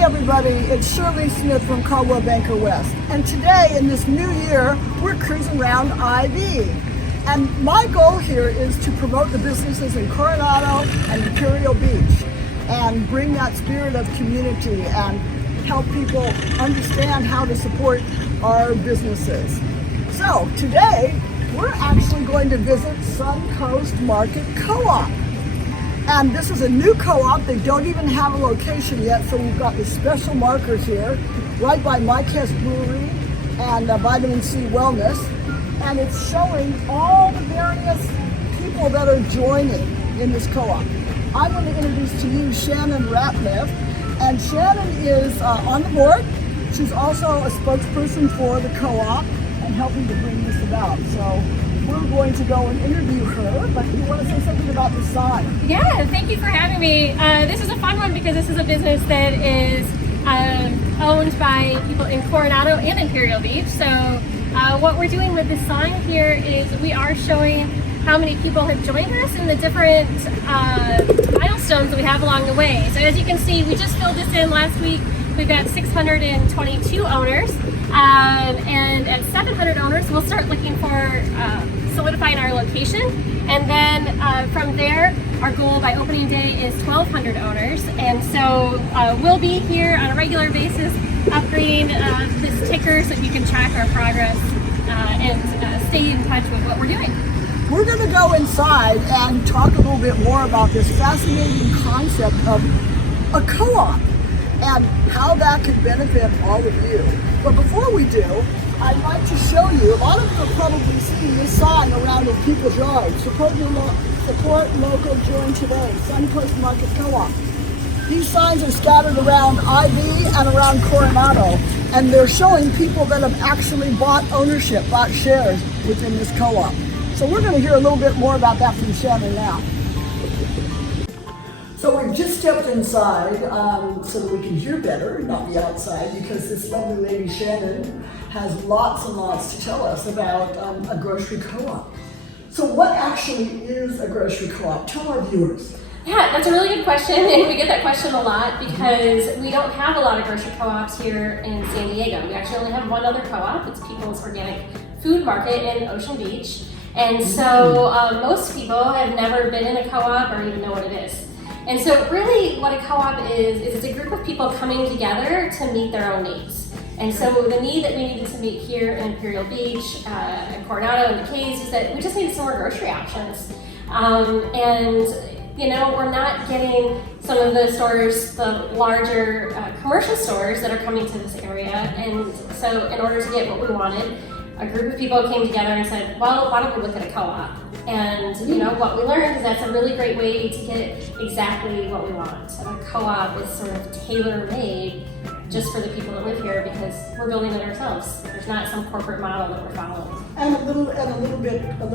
Hi everybody, it's Shirley Smith from Caldwell Banker West, and today in this new year we're cruising around IV. And my goal here is to promote the businesses in Coronado and Imperial Beach and bring that spirit of community and help people understand how to support our businesses. So today we're actually going to visit SunCoast Market Co-op. And this is a new co-op. They don't even have a location yet, so we've got the special markers here, right by My Kest Brewery and Vitamin C Wellness. And it's showing all the various people that are joining in this co-op. I'm going to introduce to you Shannon Ratliff. And Shannon is on the board. She's also a spokesperson for the co-op and helping to bring this about. So we're going to go and interview her, but you want to say something about the sign? Yeah, thank you for having me. This is a fun one because this is a business that is owned by people in Coronado and Imperial Beach. So what we're doing with this sign here is we are showing how many people have joined us in the different milestones that we have along the way. So as you can see, we just filled this in last week. We've got 622 owners, and at 700 owners, we'll start looking for solidifying our location. And then from there, our goal by opening day is 1,200 owners. And so we'll be here on a regular basis, upgrading this ticker so that you can track our progress and stay in touch with what we're doing. We're going to go inside and talk a little bit more about this fascinating concept of a co-op and how that could benefit all of you. But before we do, I'd like to show you, a lot of you have probably seen this sign around in people's yards. Support local, join today, SunCoast Market Co-op. These signs are scattered around IV and around Coronado, and they're showing people that have actually bought ownership, bought shares within this co-op. So we're going to hear a little bit more about that from Shannon now. So we've just stepped inside so that we can hear better and not be outside, because this lovely lady Shannon has lots and lots to tell us about a grocery co-op. So what actually is a grocery co-op? Tell our viewers. Yeah, that's a really good question, and we get that question a lot because we don't have a lot of grocery co-ops here in San Diego. We actually only have one other co-op. It's People's Organic Food Market in Ocean Beach. And so most people have never been in a co-op or even know what it is. And so really what a co-op is it's a group of people coming together to meet their own needs. And so the need that we needed to meet here in Imperial Beach, and Coronado and the Cays is that we just needed some more grocery options. And you know, we're not getting some of the stores, the larger commercial stores that are coming to this area. And so in order to get what we wanted, a group of people came together and said, well, why don't we look at a co-op? And you know, what we learned is that's a really great way to get exactly what we want. A co-op is sort of tailor-made just for the people that live here because we're building it ourselves. There's not some corporate model that we're following. And a little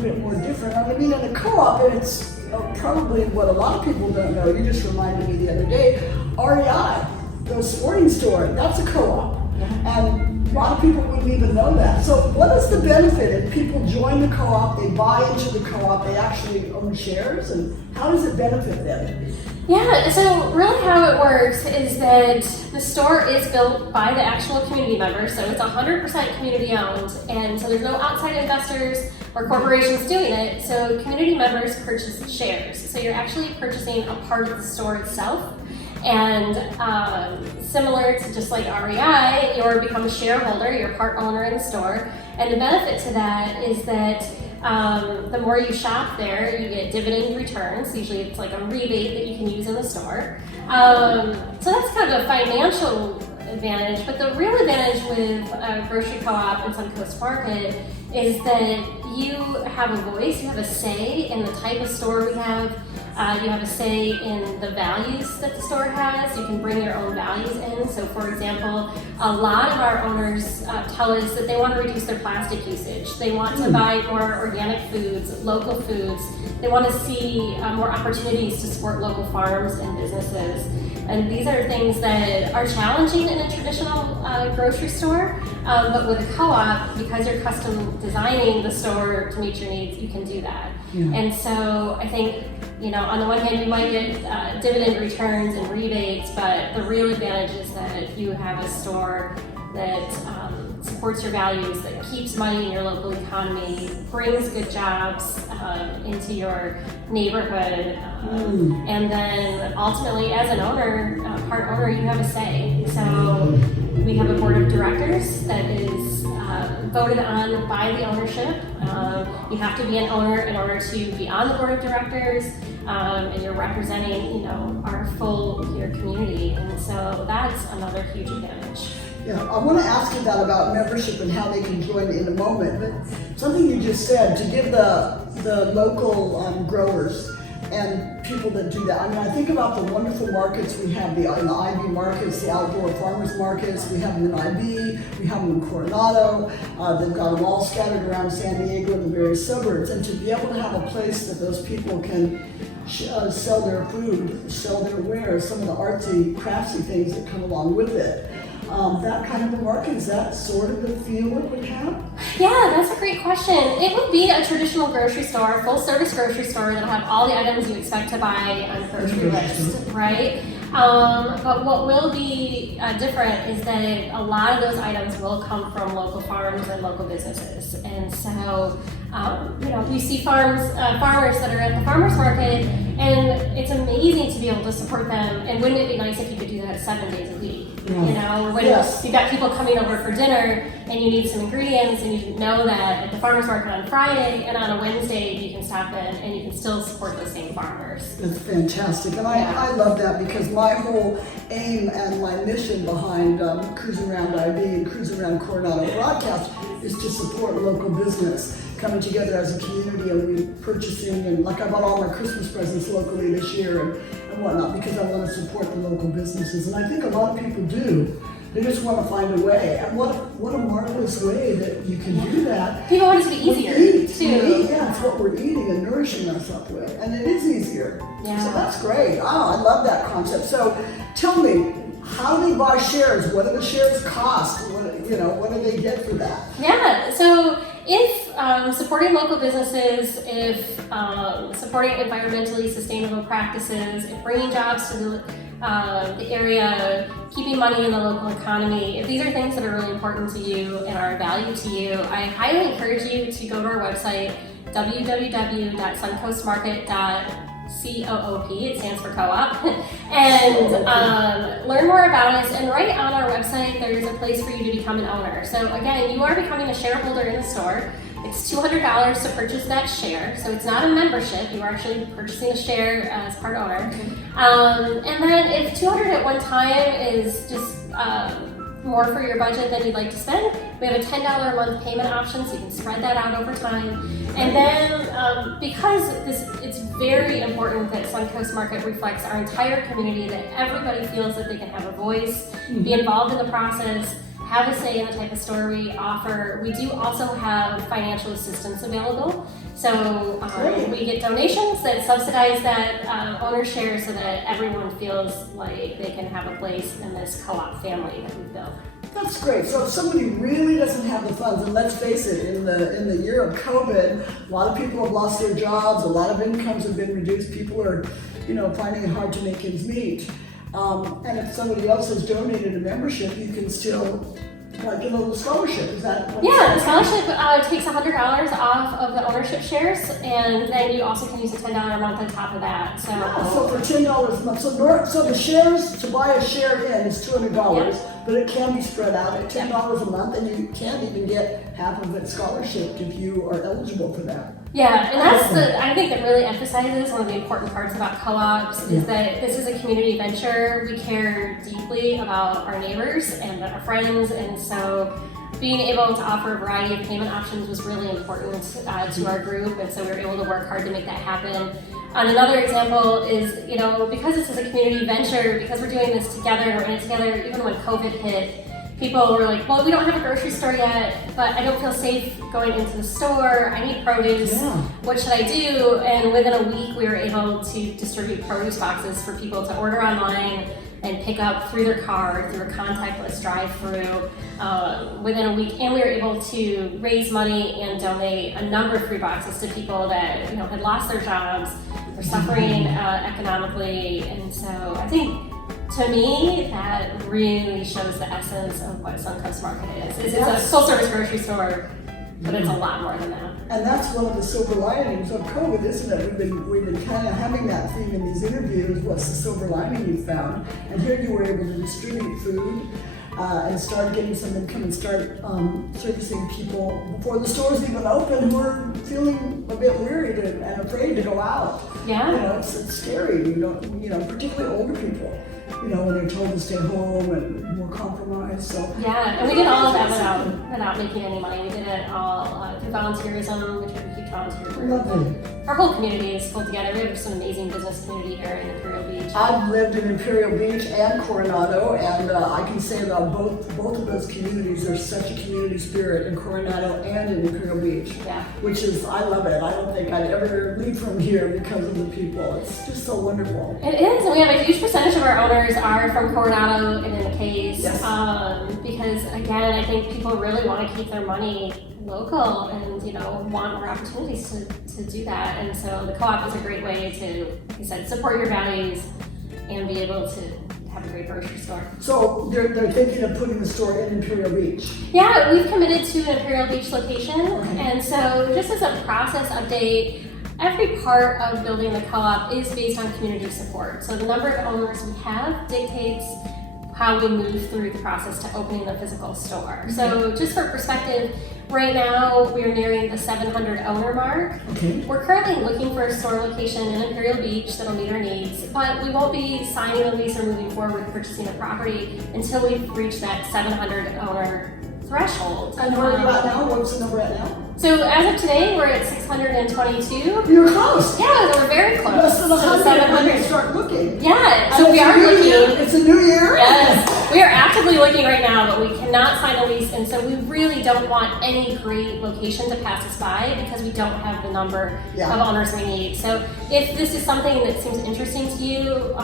bit more different. I mean, in a co-op, it's probably what a lot of people don't know. You just reminded me the other day, REI, the sporting store, that's a co-op. And a lot of people wouldn't even know that. So what is the benefit if people join the co-op, they buy into the co-op, they actually own shares, and how does it benefit them? Yeah, so really how it works is that the store is built by the actual community members, so it's 100% community owned, and so there's no outside investors or corporations doing it, so community members purchase shares. So you're actually purchasing a part of the store itself. And similar to just like REI, you're become a shareholder, you're part owner in the store. And the benefit to that is that the more you shop there, you get dividend returns. Usually it's like a rebate that you can use in the store. So that's kind of a financial advantage, but the real advantage with a grocery co-op and SunCoast Market is that you have a voice, you have a say in the type of store we have. You have a say in the values that the store has. You can bring your own values in. So for example, a lot of our owners tell us that they want to reduce their plastic usage. They want to buy more organic foods, local foods. They want to see more opportunities to support local farms and businesses. And these are things that are challenging in a traditional grocery store, but with a co-op, because you're custom designing the store to meet your needs, you can do that. Yeah. And so I think, on the one hand, you might get dividend returns and rebates, but the real advantage is that you have a store that supports your values, that keeps money in your local economy, brings good jobs into your neighborhood, and then ultimately, as an owner, part owner, you have a say. So we have a board of directors that is voted on by the ownership. You have to be an owner in order to be on the board of directors, and you're representing, our full here community, and so that's another huge advantage. Yeah, I want to ask you about membership and how they can join in a moment, but something you just said, to give the local growers and people that do that. I mean, I think about the wonderful markets we have, the IB markets, the outdoor farmers markets. We have them in IB, we have them in Coronado. They've got them all scattered around San Diego and the various suburbs. And to be able to have a place that those people can sell their food, sell their wares, some of the artsy, craftsy things that come along with it. That kind of a market, is that sort of the feel it would have? Yeah, that's a great question. It would be a traditional grocery store, full service grocery store that'll have all the items you expect to buy on the grocery list, right? But what will be different is that a lot of those items will come from local farms and local businesses. And so, you see farmers that are at the farmers market, and it's amazing to be able to support them. And wouldn't it be nice if you could do that 7 days a week? Yeah. When you've got people coming over for dinner and you need some ingredients, and you know that at the farmer's market on Friday and on a Wednesday you can stop in and you can still support those same farmers. That's fantastic, and I love that, because my whole aim and my mission behind Cruisin' Around IB and Cruisin' Around Coronado broadcast is to support local business coming together as a community, and we purchasing, and like I bought all my Christmas presents locally this year and whatnot, because I want to support the local businesses, and I think a lot of people do. They just want to find a way, and what a marvelous way that you can do that. People want it to be easier too. Yeah, it's what we're eating and nourishing us up with, and it is easier. Yeah. So that's great. Oh, I love that concept. So tell me, how do they buy shares? What do the shares cost? What do they get for that? Yeah, so if supporting local businesses, if supporting environmentally sustainable practices, if bringing jobs to the area, keeping money in the local economy, if these are things that are really important to you and are of value to you, I highly encourage you to go to our website, www.suncoastmarket.coop, it stands for co-op, and learn more about us. And right on our website, there's a place for you to become an owner. So again, you are becoming a shareholder in the store. It's $200 to purchase that share, so it's not a membership. You are actually purchasing a share as part owner. And then if $200 at one time is just more for your budget than you'd like to spend, we have a $10 a month payment option, so you can spread that out over time. And then because it's very important that SunCoast Market reflects our entire community, that everybody feels that they can have a voice, be involved in the process, have a say in the type of store we offer. We do also have financial assistance available. So we get donations that subsidize that owner share, so that everyone feels like they can have a place in this co-op family that we've built. That's great. So if somebody really doesn't have the funds, and let's face it, in the year of COVID, a lot of people have lost their jobs, a lot of incomes have been reduced, people are, finding it hard to make ends meet. And if somebody else has donated a membership, you can still get a little scholarship. Is that what the scholarship takes $100 off of the ownership shares, and then you also can use a $10 a month on top of that. So, so for $10 a month. So the shares, to buy a share in is $200, but it can be spread out at $10 a month, and you can even get half of it scholarship if you are eligible for that. Yeah, and that's I think that really emphasizes one of the important parts about co-ops is that this is a community venture. We care deeply about our neighbors and our friends, and so being able to offer a variety of payment options was really important to our group, and so we were able to work hard to make that happen. And another example is, because this is a community venture, because we're doing this together and we're in it together, even when COVID hit, people were like, well, we don't have a grocery store yet, but I don't feel safe going into the store. I need produce. Yeah. What should I do? And within a week, we were able to distribute produce boxes for people to order online and pick up through their car, through a contactless drive-through within a week. And we were able to raise money and donate a number of free boxes to people that had lost their jobs, were suffering economically. And so I think, to me, that really shows the essence of what SunCoast Market is. It's a full-service grocery store, but it's a lot more than that. And that's one of the silver linings of COVID, isn't it? We've been kind of having that theme in these interviews. What's the silver lining you found? And here you were able to distribute food and start getting some income and start servicing people before the stores even open who are feeling a bit wearied and afraid to go out. Yeah. It's scary. Particularly older people. When they're told to stay home and more compromised. So yeah, and we did all of that without making any money. We did it all through volunteerism, which is a huge volunteer group. Lovely. Our whole community is pulled together. We have some amazing business community here in Imperial Beach. I've lived in Imperial Beach and Coronado, and I can say about both of those communities, there's such a community spirit in Coronado and in Imperial Beach. Yeah. Which is, I love it. I don't think I'd ever leave from here because of the people. It's just so wonderful. It is, and we have a huge percentage of our owners are from Coronado and in the Cays. Yes. Because again, I think people really want to keep their money local and want more opportunities to do that. And so the co-op is a great way to, like I said, support your values and be able to have a great grocery store. So they're thinking of putting the store in Imperial Beach. Yeah, we've committed to an Imperial Beach location. Okay. And so just as a process update, every part of building the co-op is based on community support. So the number of owners we have dictates how we move through the process to opening the physical store. Mm-hmm. So just for perspective, right now we're nearing the 700 owner mark. Okay. We're currently looking for a store location in Imperial Beach that'll meet our needs, but we won't be signing a lease or moving forward with purchasing a property until we've reached that 700 owner threshold. And where are you at now? What's the number at now? So as of today, we're at 622. You're close. Yeah, we're very close. Less than 100 when 700. you start looking. Yeah, And so we are looking. It's a new year. Yes, we are actively looking right now, but we cannot sign a lease, and so we really don't want any great location to pass us by because we don't have the number of owners we need. So if this is something that seems interesting to you,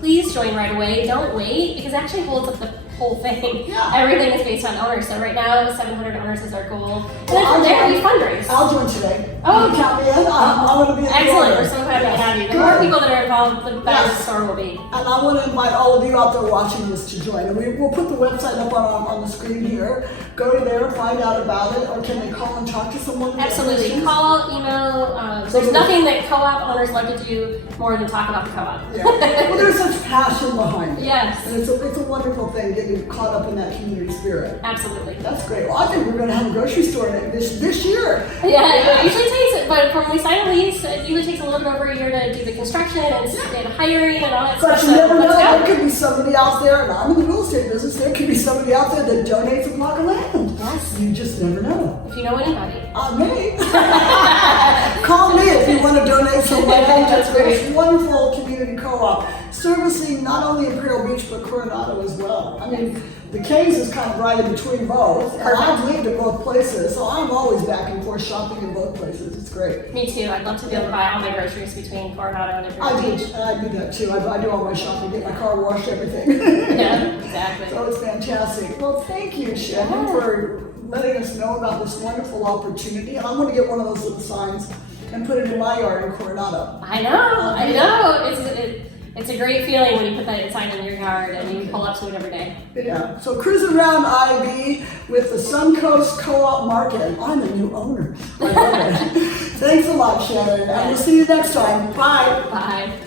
please join right away. Don't wait, because it actually holds up the whole thing. Yeah. Everything is based on owners. So right now, 700 owners is our goal. And then from there, we fundraise. I'll join today. Oh, count me in. I want to be in. Excellent. We're so happy to have you. The more people that are involved, the better the store will be. And I want to invite all of you out there watching this to join. And we'll put the website up on the screen here. Go to there, find out about it, or can they call and talk to someone? Absolutely. Call, email. There's nothing that co-op owners love to do more than talk about the co-op. Yeah. Well, there's such passion behind it. Yes. And it's a wonderful thing getting caught up in that community spirit. Absolutely. That's great. Well, I think we're going to have a grocery store this year. Yeah, it usually takes, but from when we sign a lease, it usually takes a little bit over a year to do the construction and hiring and all that But stuff. you never know. Let's go. There could be somebody out there, and I'm in the real estate business, there could be somebody out there that donates a block of land. Yes. You just never know. If you know anybody. Me. Call me if you want to donate some land. That's great. It's a wonderful community co-op servicing not only Imperial Beach but Coronado as well. I mean, the Cays is kind of right in between both. And I've lived in both places, so I'm always back and forth shopping in both places. It's great. Me too. I'd love to be able to buy all my groceries between Coronado and Imperial Beach. I do that too. I do all my shopping, get my car washed, everything. Yeah, exactly. So it's fantastic. Well, thank you, Shannon, for letting us know about this wonderful opportunity. And I'm going to get one of those little signs and put it in my yard in Coronado. I know. It's a great feeling when you put that sign in your yard and you pull up to it every day. Yeah. So cruising around IB with the SunCoast Co-op Market. I'm a new owner. I love it. Thanks a lot, Shannon. And we'll see you next time. Bye. Bye.